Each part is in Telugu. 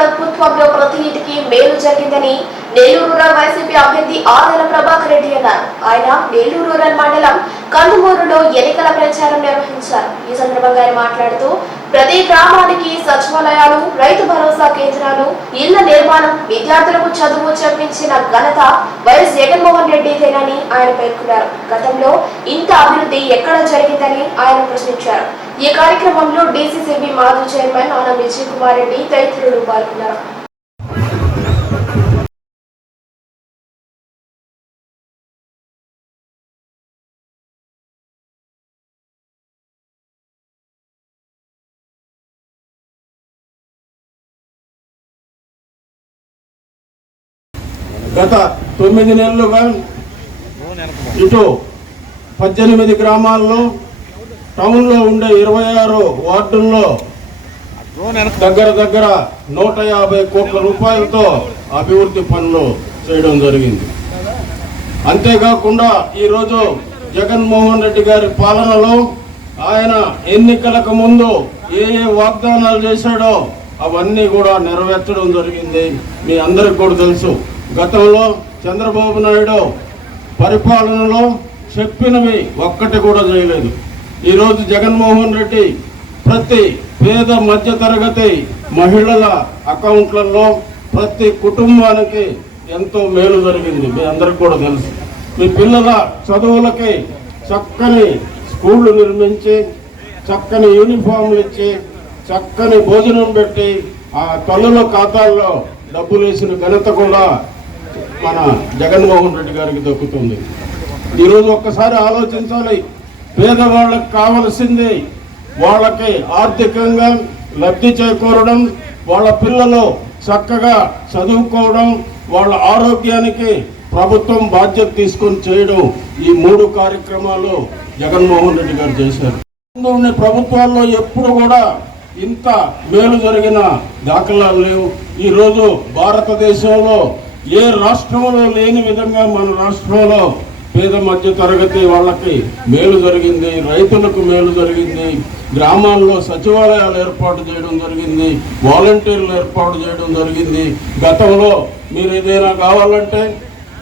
ప్రభుత్వంలో ప్రతి ఇంటికి మేలు జరిగిందని నెల్లూరు రూరల్ వైసీపీ అభ్యర్థి ఆదల ప్రభాకర్ రెడ్డి అన్నారు. ఆయన నెల్లూరు రూరల్ మండలం కందుమూరులో ఎన్నికల ప్రచారం నిర్వహించారు. ఈ సందర్భంగా ఆయన మాట్లాడుతూ ప్రతి గ్రామానికి సచివాలయాలు రైతు భరోసా కేంద్రాలు ఇళ్ళ నిర్మాణం విద్యార్థులకు చదువు చెప్పించిన ఘనత వైఎస్ జగన్మోహన్ రెడ్డిదేనని ఆయన పేర్కొన్నారు. గతంలో ఇంత అభివృద్ధి ఎక్కడ జరిగిందని ఆయన ప్రశ్నించారు. ఈ కార్యక్రమంలో డీసీసీబీ మాధు చైర్మన్ ఆనం విజయ్ కుమార్ రెడ్డి తదితరులు పాల్గొన్నారు. గత తొమ్మిది నెలలుగా ఇటు పద్దెనిమిది గ్రామాల్లో టౌన్లో ఉండే ఇరవై ఆరు వార్డుల్లో దగ్గర దగ్గర నూట యాభై కోట్ల రూపాయలతో అభివృద్ధి పనులు చేయడం జరిగింది. అంతేకాకుండా ఈరోజు జగన్మోహన్ రెడ్డి గారి పాలనలో ఆయన ఎన్నికలకు ముందు ఏ ఏ వాగ్దానాలు చేశాడో అవన్నీ కూడా నెరవేర్చడం జరిగింది. మీ అందరికి కూడా తెలుసు. గతంలో చంద్రబాబు నాయుడు పరిపాలనలో చెప్పినవి ఒక్కటి కూడా చేయలేదు. ఈరోజు జగన్మోహన్ రెడ్డి ప్రతి పేద మధ్యతరగతి మహిళల అకౌంట్లలో ప్రతి కుటుంబానికి ఎంతో మేలు జరిగింది. మీ అందరికి కూడా తెలుసు. మీ పిల్లల చదువులకి చక్కని స్కూళ్ళు నిర్మించి చక్కని యూనిఫామ్లు ఇచ్చి చక్కని భోజనం పెట్టి ఆ తల్లుల ఖాతాల్లో డబ్బులు వేసిన ఘనత కూడా మన జగన్మోహన్ రెడ్డి గారికి దక్కుతుంది. ఈరోజు ఒక్కసారి ఆలోచించాలి. పేదవాళ్ళకు కావలసింది వాళ్ళకి ఆర్థికంగా లబ్ధి చేకూరడం వాళ్ళ పిల్లలు చక్కగా చదువుకోవడం వాళ్ళ ఆరోగ్యానికి ప్రభుత్వం బాధ్యత తీసుకొని చేయడం ఈ మూడు కార్యక్రమాలు జగన్మోహన్ రెడ్డి గారు చేశారు. ముందు ఉన్న ప్రభుత్వాల్లో ఎప్పుడు కూడా ఇంత మేలు జరిగిన దాఖలాలు లేవు. ఈరోజు భారతదేశంలో ఏ రాష్ట్రంలో లేని విధంగా మన రాష్ట్రంలో పేద మధ్య తరగతి వాళ్ళకి మేలు జరిగింది రైతులకు మేలు జరిగింది గ్రామాల్లో సచివాలయాలు ఏర్పాటు చేయడం జరిగింది వాలంటీర్లు ఏర్పాటు చేయడం జరిగింది. గతంలో మీరు ఏదైనా కావాలంటే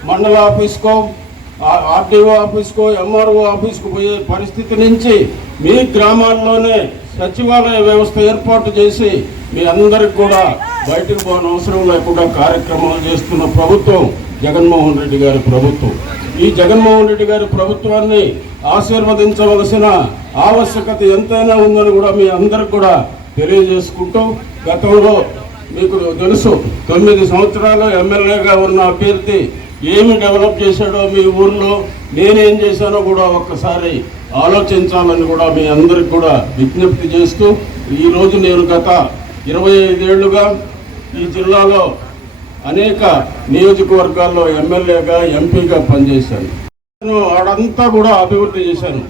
మండల ఆఫీస్కో ఆర్టీఓ ఆర్డీఓ ఆఫీస్కో ఎంఆర్ఓ ఆఫీస్కు పోయే పరిస్థితి నుంచి మీ గ్రామాల్లోనే సచివాలయ వ్యవస్థ ఏర్పాటు చేసి మీ అందరికి కూడా బయటకు పోని అవసరం లేకుండా కార్యక్రమాలు చేస్తున్న ప్రభుత్వం జగన్మోహన్ రెడ్డి గారి ప్రభుత్వం. ఈ జగన్మోహన్ రెడ్డి గారి ప్రభుత్వాన్ని ఆశీర్వదించవలసిన ఆవశ్యకత ఎంతైనా ఉందని కూడా మీ అందరికి కూడా తెలియజేసుకుంటూ గతంలో మీకు తెలుసు తొమ్మిది సంవత్సరాలు ఎమ్మెల్యేగా ఉన్న అభ్యర్థి ఏమి డెవలప్ చేశాడో మీ ఊర్లో నేనేం చేశానో కూడా ఒక్కసారి ఆలోచించాలని కూడా మీ అందరికి కూడా విజ్ఞప్తి చేస్తూ ఈరోజు నేను గత ఇరవై ఐదేళ్ళుగా ఈ జిల్లాలో అనేక నియోజకవర్గాల్లో ఎమ్మెల్యేగా ఎంపీగా పనిచేశాను. నేను ఆడంతా కూడా అభివృద్ధి చేశాను.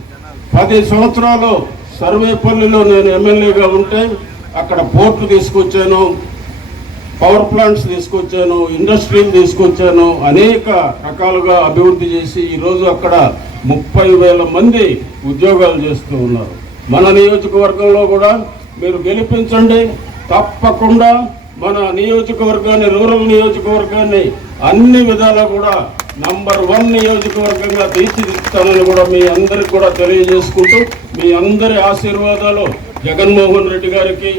పది సంవత్సరాలు సర్వేపల్లిలో నేను ఎమ్మెల్యేగా ఉంటే అక్కడ పోర్టు తీసుకొచ్చాను పవర్ ప్లాంట్స్ తీసుకొచ్చాను ఇండస్ట్రీలు తీసుకొచ్చాను అనేక రకాలుగా అభివృద్ధి చేసి ఈరోజు అక్కడ ముప్పై వేల మంది ఉద్యోగాలు చేస్తూ ఉన్నారు. మన నియోజకవర్గంలో కూడా మీరు గెలిపించండి తప్పకుండా మన నియోజకవర్గాన్ని రూరల్ నియోజకవర్గాన్ని అన్ని విధాలా కూడా నంబర్ వన్ నియోజకవర్గంగా తీర్చిదిద్దుతానని కూడా మీ అందరికి కూడా తెలియజేసుకుంటూ మీ అందరి ఆశీర్వాదాలు జగన్మోహన్ రెడ్డి గారికి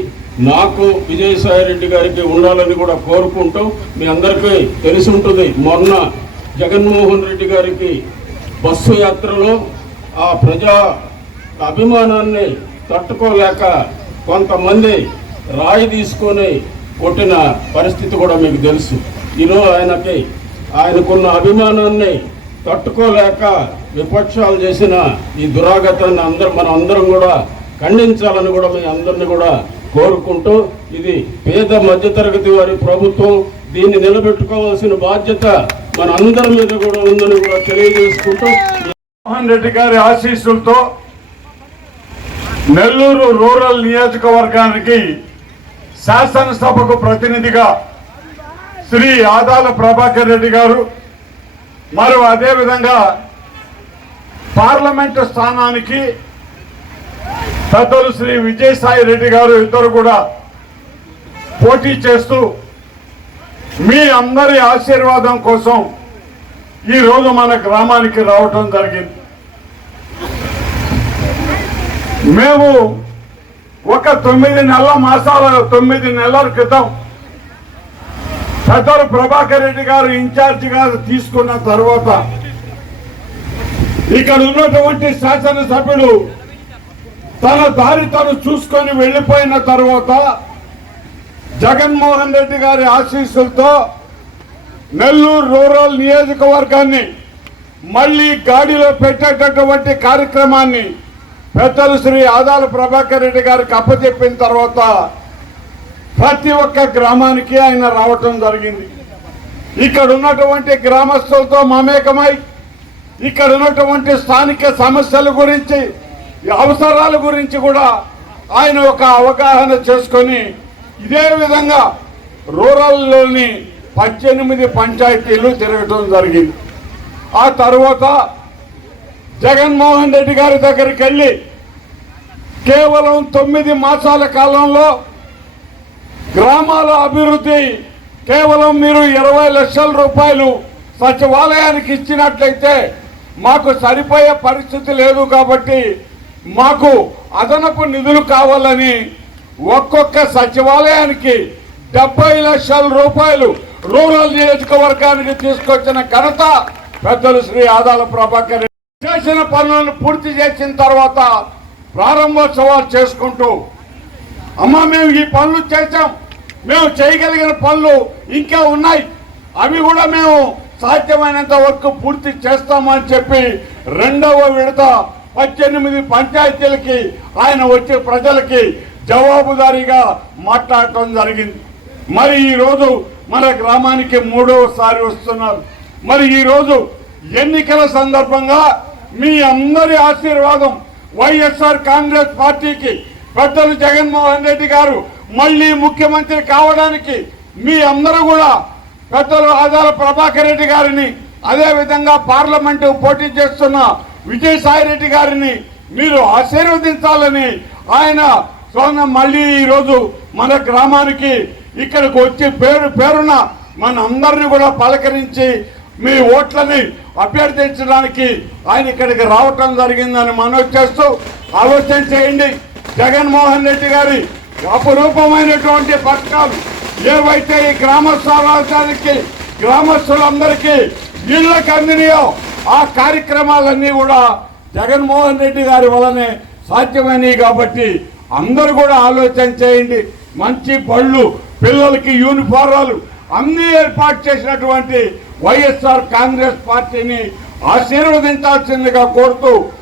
నాకు విజయసాయి రెడ్డి గారికి ఉండాలని కూడా కోరుకుంటూ మీ అందరికీ తెలిసి ఉంటుంది మొన్న జగన్మోహన్ రెడ్డి గారికి బస్సు యాత్రలో ఆ ప్రజా అభిమానాన్ని తట్టుకోలేక కొంతమంది రాయి తీసుకొని కొట్టిన పరిస్థితి కూడా మీకు తెలుసు. ఈరోజు ఆయనకి ఆయనకున్న అభిమానాన్ని తట్టుకోలేక విపక్షాలు చేసిన ఈ దురాగతాన్ని అందరం మనం అందరం కూడా ఖండించాలని కూడా మీ అందరిని కూడా కోరుకుంటూ ఇది పేద మధ్యతరగతి వారి ప్రభుత్వం దీన్ని నిలబెట్టుకోవాల్సిన బాధ్యత మన అందరి మీద కూడా ఉందని కూడా తెలియజేసుకుంటూ మోహన్ రెడ్డి గారి ఆశీస్సులతో నెల్లూరు రూరల్ నియోజకవర్గానికి శాసనసభకు ప్రతినిధిగా శ్రీ ఆదాల ప్రభాకర్ రెడ్డి గారు మరో అదేవిధంగా పార్లమెంటు స్థానానికి పెద్దలు శ్రీ విజయసాయి రెడ్డి గారు ఇద్దరు కూడా పోటీ చేస్తూ మీ అందరి ఆశీర్వాదం కోసం ఈ రోజు మన గ్రామానికి రావటం జరిగింది. మేము ఒక తొమ్మిది నెలల మాసాల తొమ్మిది నెలల క్రితం పెద్దలు ప్రభాకర్ రెడ్డి గారు ఇన్ఛార్జిగా తీసుకున్న తర్వాత ఇక్కడ ఉన్నటువంటి శాసనసభ్యుడు తన దారి తను చూసుకొని వెళ్ళిపోయిన తర్వాత జగన్మోహన్ రెడ్డి గారి ఆశీస్సులతో నెల్లూరు రూరల్ నియోజకవర్గాన్ని మళ్ళీ గాడిలో పెట్టేటటువంటి కార్యక్రమాన్ని పెద్దలు శ్రీ ఆదాల ప్రభాకర్ రెడ్డి గారికి అప్పచెప్పిన తర్వాత ప్రతి ఒక్క గ్రామానికి ఆయన రావటం జరిగింది. ఇక్కడ ఉన్నటువంటి గ్రామస్తులతో మమేకమై ఇక్కడ ఉన్నటువంటి స్థానిక సమస్యల గురించి అవసరాల గురించి కూడా ఆయన ఒక అవగాహన చేసుకొని ఇదే విధంగా రూరల్లోని పద్దెనిమిది పంచాయతీలు తిరగటం జరిగింది. ఆ తర్వాత జగన్మోహన్ రెడ్డి గారి దగ్గరికి వెళ్ళి కేవలం తొమ్మిది మాసాల కాలంలో గ్రామాల అభివృద్ధి కేవలం మీరు ఇరవై లక్షల రూపాయలు సచివాలయానికి ఇచ్చినట్లయితే మాకు సరిపోయే పరిస్థితి లేదు కాబట్టి మాకు అదనపు నిధులు కావాలని ఒక్కొక్క సచివాలయానికి డెబ్బై లక్షల రూపాయలు రూరల్ నియోజకవర్గానికి తీసుకొచ్చిన ఘనత పెద్దలు శ్రీ ఆదాల ప్రభాకర్ చేయాల్సిన పనులను పూర్తి చేసిన తర్వాత ప్రారంభోత్సవాలు చేసుకుంటూ అమ్మ మేము ఈ పనులు చేసాం మేము చేయగలిగిన పనులు ఇంకా ఉన్నాయి. అవి కూడా మేము సాధ్యమైనంత వరకు పూర్తి చేస్తామని చెప్పి రెండవ విడత పద్దెనిమిది పంచాయతీలకి ఆయన వచ్చే ప్రజలకి జవాబుదారీగా మాట్లాడటం జరిగింది. మరి ఈరోజు మన గ్రామానికి మూడవసారి వస్తున్నారు. మరి ఈరోజు ఎన్నికల సందర్భంగా మీ అందరి ఆశీర్వాదం వైఎస్ఆర్ కాంగ్రెస్ పార్టీకి పెద్దలు జగన్మోహన్ రెడ్డి గారు మళ్ళీ ముఖ్యమంత్రి కావడానికి మీ అందరూ కూడా పెద్దలు ఆదాల ప్రభాకర్ రెడ్డి గారిని అదే విధంగా పార్లమెంటు పోటీ చేస్తున్న విజయసాయి రెడ్డి గారిని మీరు ఆశీర్వదించాలని ఆయన సోన మళ్ళీ ఈరోజు మన గ్రామానికి ఇక్కడికి వచ్చి పేరు పేరున మన అందరిని కూడా పలకరించి మీ ఓట్లని అభ్యర్థించడానికి ఆయన ఇక్కడికి రావటం జరిగిందని మనవి చేస్తూ ఆలోచన చేయండి. జగన్మోహన్ రెడ్డి గారి అపురూపమైనటువంటి పథకాలు ఏవైతే ఈ గ్రామ స్వరాజ్యానికి గ్రామస్తులందరికీ ఇళ్ళకి అందినయో ఆ కార్యక్రమాలన్నీ కూడా జగన్మోహన్ రెడ్డి గారి వలనే సాధ్యమైనవి కాబట్టి అందరూ కూడా ఆలోచన చేయండి. మంచి బళ్ళు పిల్లలకి యూనిఫారాలు అన్నీ ఏర్పాటు చేసినటువంటి వైఎస్ఆర్ కాంగ్రెస్ పార్టీని ఆశీర్వదించాల్సిందిగా కోరుతూ